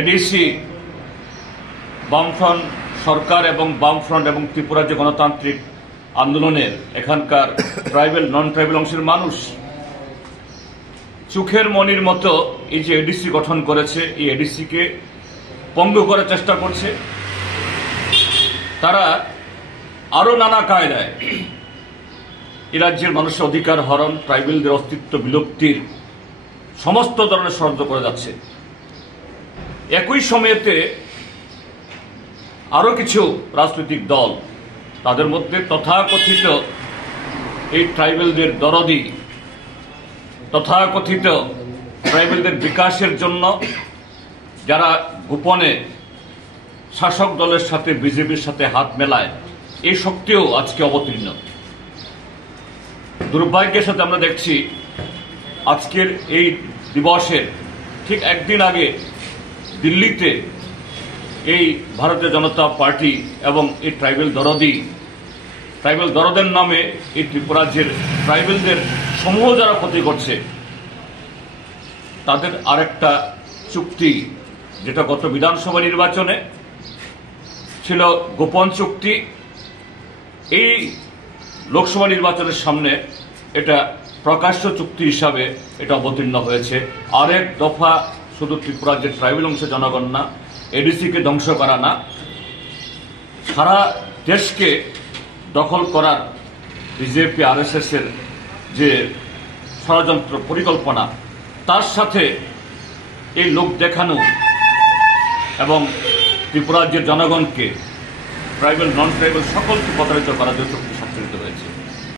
ADC বামফ্রন্ট সরকার এবং বামফ্রন্ট এবং ত্রিপুরার যে গণতান্ত্রিক আন্দোলনের এখানকার ট্রাইবেল নন ট্রাইবেল অংশের মানুষ চোখের মনির মতো এই যে এডিসি গঠন করেছে, এই এডিসিকে পঙ্গু করার চেষ্টা করছে। তারা আরো নানা কায়দায় এই রাজ্যের মানুষের অধিকার হরণ, ট্রাইবেলদের অস্তিত্ব বিলুপ্তির সমস্ত ধরনের ষড়যন্ত্র করে যাচ্ছে। একই সময়েতে আরো কিছু রাজনৈতিক দল, তাদের মধ্যে তথাকথিত এই ট্রাইবেলদের দরদি, তথাকথিত ট্রাইবেলদের বিকাশের জন্য যারা গোপনে শাসক দলের সাথে বিজেপির সাথে হাত মেলায়, এই শক্তিও আজকে অবতীর্ণ। দুর্ভাগ্যের সাথে আমরা দেখছি আজকের এই দিবসের ঠিক একদিন আগে দিল্লিতে এই ভারতীয় জনতা পার্টি এবং এই ট্রাইবেল দরদের নামে এই ত্রিপুরাজ্যের ট্রাইবেলদের সমূহ যারা ক্ষতি করছে, তাদের আরেকটা চুক্তি, যেটা গত বিধানসভা নির্বাচনে ছিল গোপন চুক্তি, এই লোকসভা নির্বাচনের সামনে এটা প্রকাশ্য চুক্তি হিসাবে এটা অবতীর্ণ হয়েছে। আরেক দফা শুধু ত্রিপুরাজ্যের ট্রাইবেল অংশের জনগণ না, এডিসিকে ধ্বংস করা না, সারা দেশকে দখল করার বিজেপি আরএসএস এর যে ষড়যন্ত্র পরিকল্পনা, তার সাথে এই লোক দেখানো এবং ত্রিপুরাজ্যের জনগণকে, ট্রাইবেল নন ট্রাইবেল সকলকে প্রতারিত করার জন্য শক্তি সঞ্চালিত